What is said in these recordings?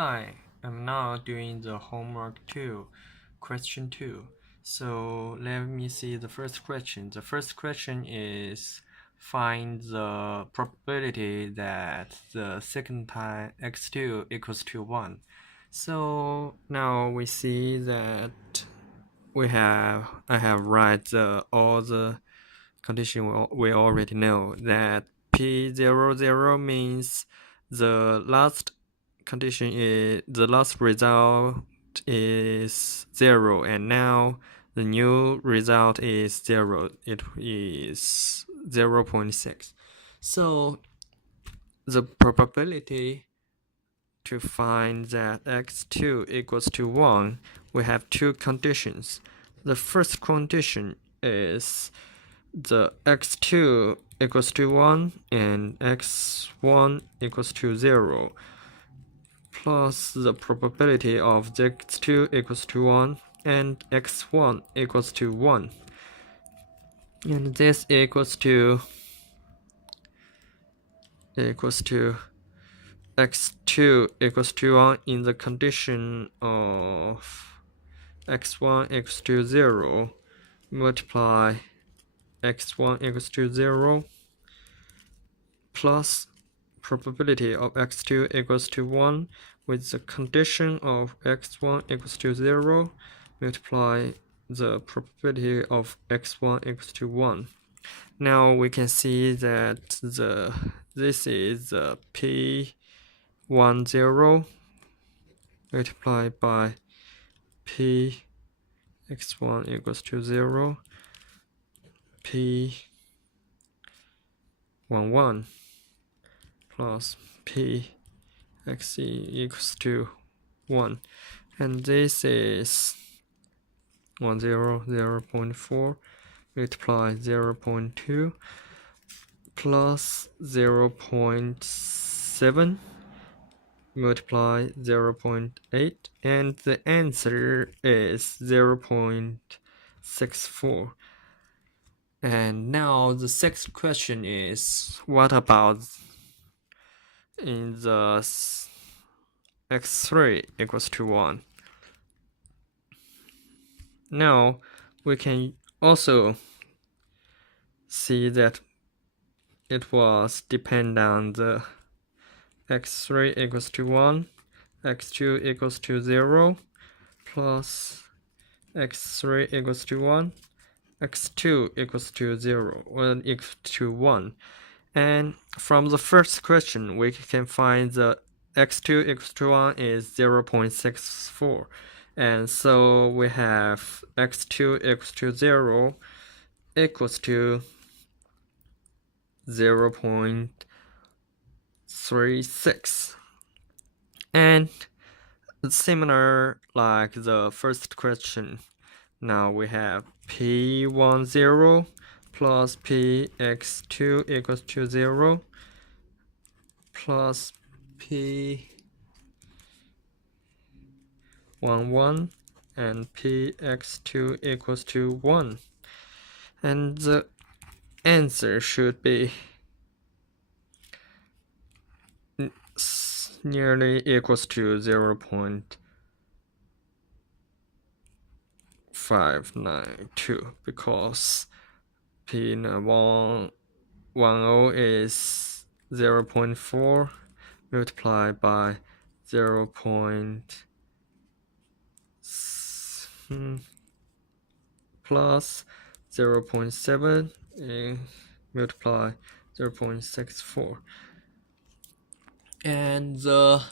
Hi, I'm now doing the homework 2, question 2. So let me see the first question. The first question is find the probability that the second time x2 equals to 1. So now we see that I have write all the condition we already know that P00 means the last condition is the last result is 0, and now the new result is 0. It is 0.6. So the probability to find that x2 equals to 1, we have two conditions. The first condition is the x2 equals to 1 and x1 equals to 0, plus the probability of the x2 equals to 1 and x1 equals to 1. And this equals to x2 equals to 1 in the condition of x1 equals to 0 multiply x1 equals to 0 plus probability of x2 equals to 1 with the condition of x1 equals to 0 multiply the probability of x1 equals to 1. Now we can see that this is the P10 multiplied by P x1 equals to 0 P11 plus P x equals to 1, and this is 0.4 multiply 0.2 plus 0.7 multiply 0.8, and the answer is 0.64. And now the sixth question is, what about in the x3 equals to 1? Now we can also see that it was depend on the x3 equals to 1, x2 equals to 0, plus x3 equals to 1, x2 equals to 0, or equals to 1. And from the first question, we can find the x2 equals to 1 is 0.64. And so we have x2 equals to 0 equals to 0.36. And similar like the first question, now we have P10 plus Px2 equals to 0 plus P11 and Px2 equals to 1. And the answer should be nearly equals to 0.592 because P10 is 0.4 multiplied by 0. Plus 0.7 and multiply 0.64. And the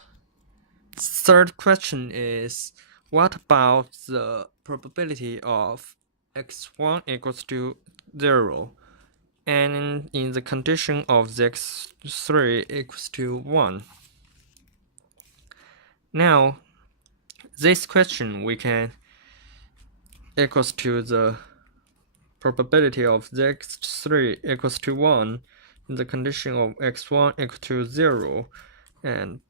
third question is, what about the probability of x1 equals to 0 and in the condition of the x3 equals to 1? Now this question we can equals to the probability of the x3 equals to 1 in the condition of x1 equals to 0 and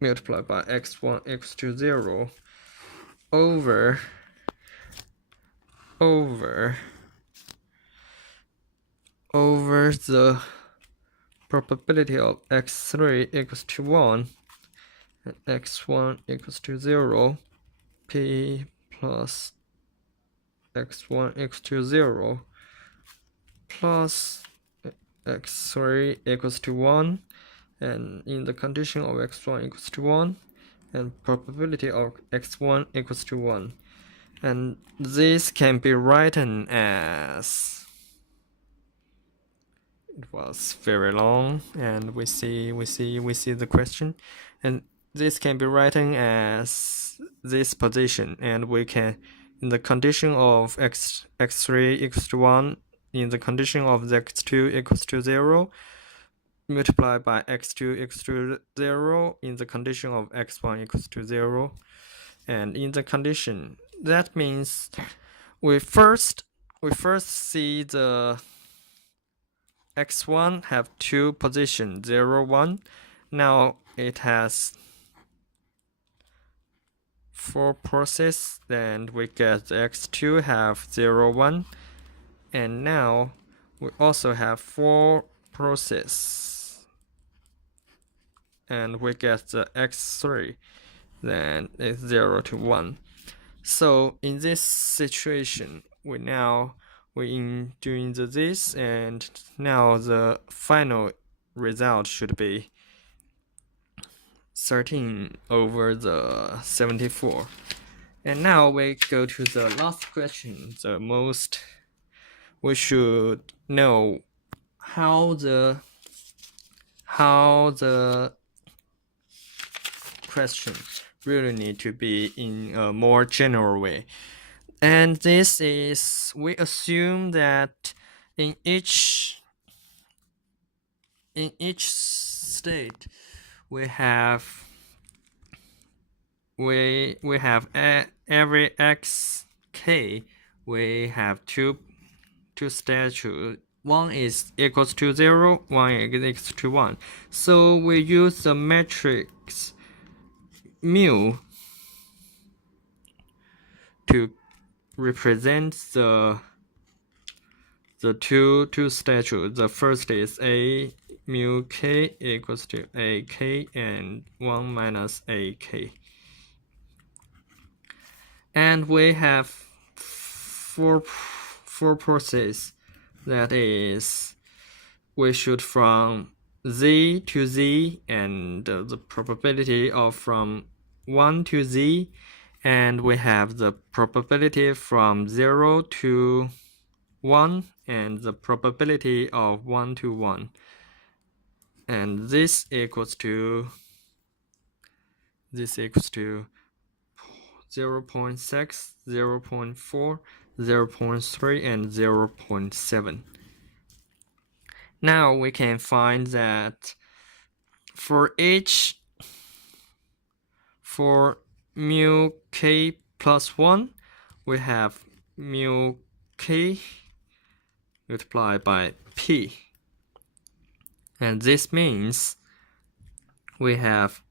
multiply by x1 equals to 0 over the probability of x3 equals to 1, and x1 equals to 0, p plus x1 equals to 0 plus x3 equals to 1, and in the condition of x1 equals to 1, and probability of x1 equals to 1. And this can be written as, it was very long, and we see the question, and this can be written as this position, and we can, in the condition of x3 equals to 1, in the condition of x2 equals to 0, multiply by x2 equals to 0 in the condition of x1 equals to 0. And in the condition, that means we first see the x1 have two positions, 0, 1. Now it has 4 process, then we get the x2 have 0, 1, and now we also have 4 process, and we get the x3, then it's 0 to 1. So in this situation, we in doing this, and now the final result should be 13 over the 74. And now we go to the last question, the most we should know how the question really need to be in a more general way. And this is, we assume that in each state we have every xk, we have two states. One is equals to 0, one is equals to 1. So we use the matrix mu to represent the two statutes. The first is a mu k equals to ak and 1 minus ak. And we have four processes. That is, we shoot from z to z, and the probability of from 1 to z, and we have the probability from 0 to 1, and the probability of 1 to 1. And this equals to 0.6, 0.4, 0.3, and 0.7. Now we can find that for mu k plus 1, we have mu k multiplied by p. And this means we have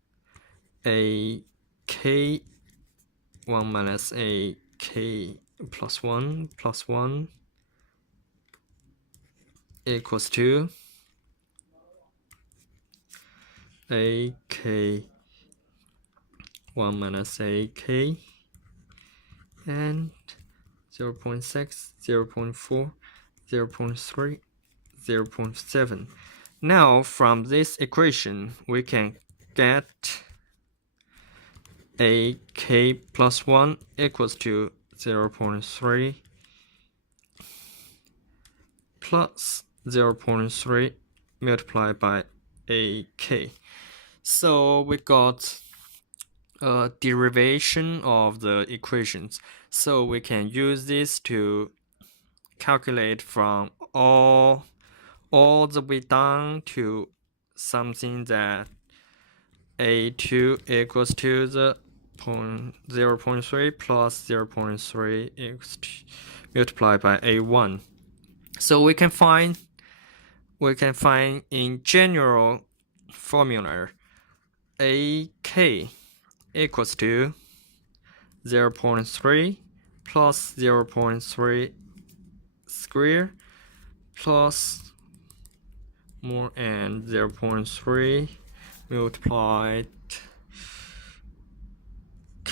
a k 1 minus a k plus 1 equals to a k 1 minus a k and 0.6, 0.4, 0.3, 0.7. Now from this equation we can get a k plus 1 equals to 0.3 plus 0.3 multiplied by a k. So we got a derivation of the equations. So we can use this to calculate from all the way down to something that a2 equals to the 0.3 plus 0.3 equals to multiplied by a1. So we can find in general formula ak equals to 0.3 plus 0.3 square plus more and 0.3 multiplied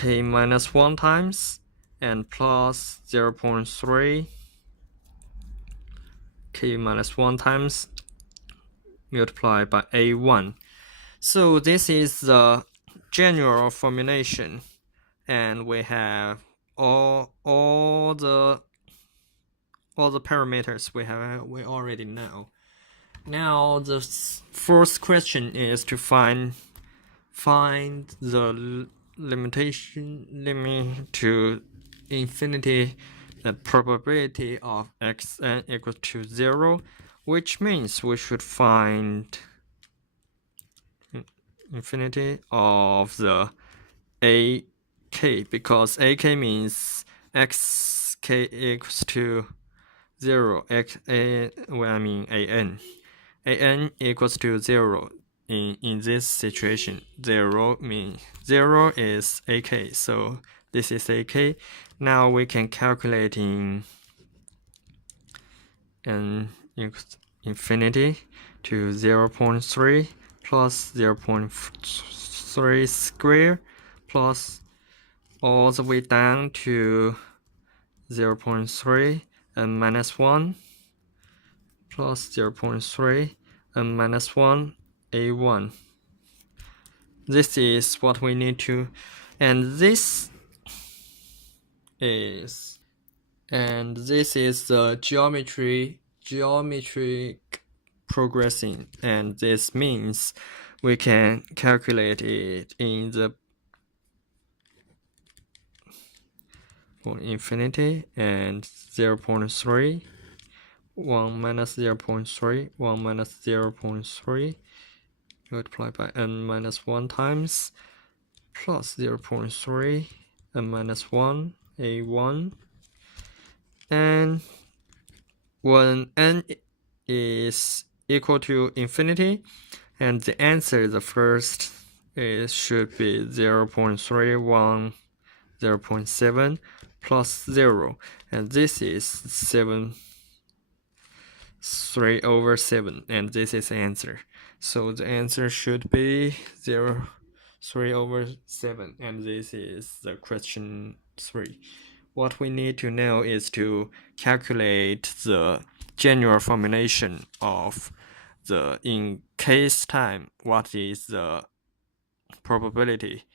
k minus 1 times and plus 0.3 k minus 1 times multiplied by A1. So this is the general formulation, and we have all the parameters we already know. Now the first question is to find the limit to infinity, the probability of xn equals to 0, which means we should find infinity of the ak, because ak means xk equals to 0, an equals to 0. In this situation, 0 means 0 is ak, so this is ak. Now we can calculate in n equals infinity to 0.3 plus 0.3 square plus all the way down to 0.3 and minus 1 plus 0.3 and minus 1 a1. This is what we need to, and this is the geometric progressing, and this means we can calculate it in the infinity and 0.3, 1 minus 0.3, 1 minus 0.3 multiplied by n minus 1 times plus 0.3 n minus 1 a1. And when n is equal to infinity, and the answer, the first should be 0.31, 0.7 plus 0, and this is 3/7, and this is the answer. So the answer should be 3/7, and this is the question 3. What we need to know is to calculate the general formulation of the in case time, what is the probability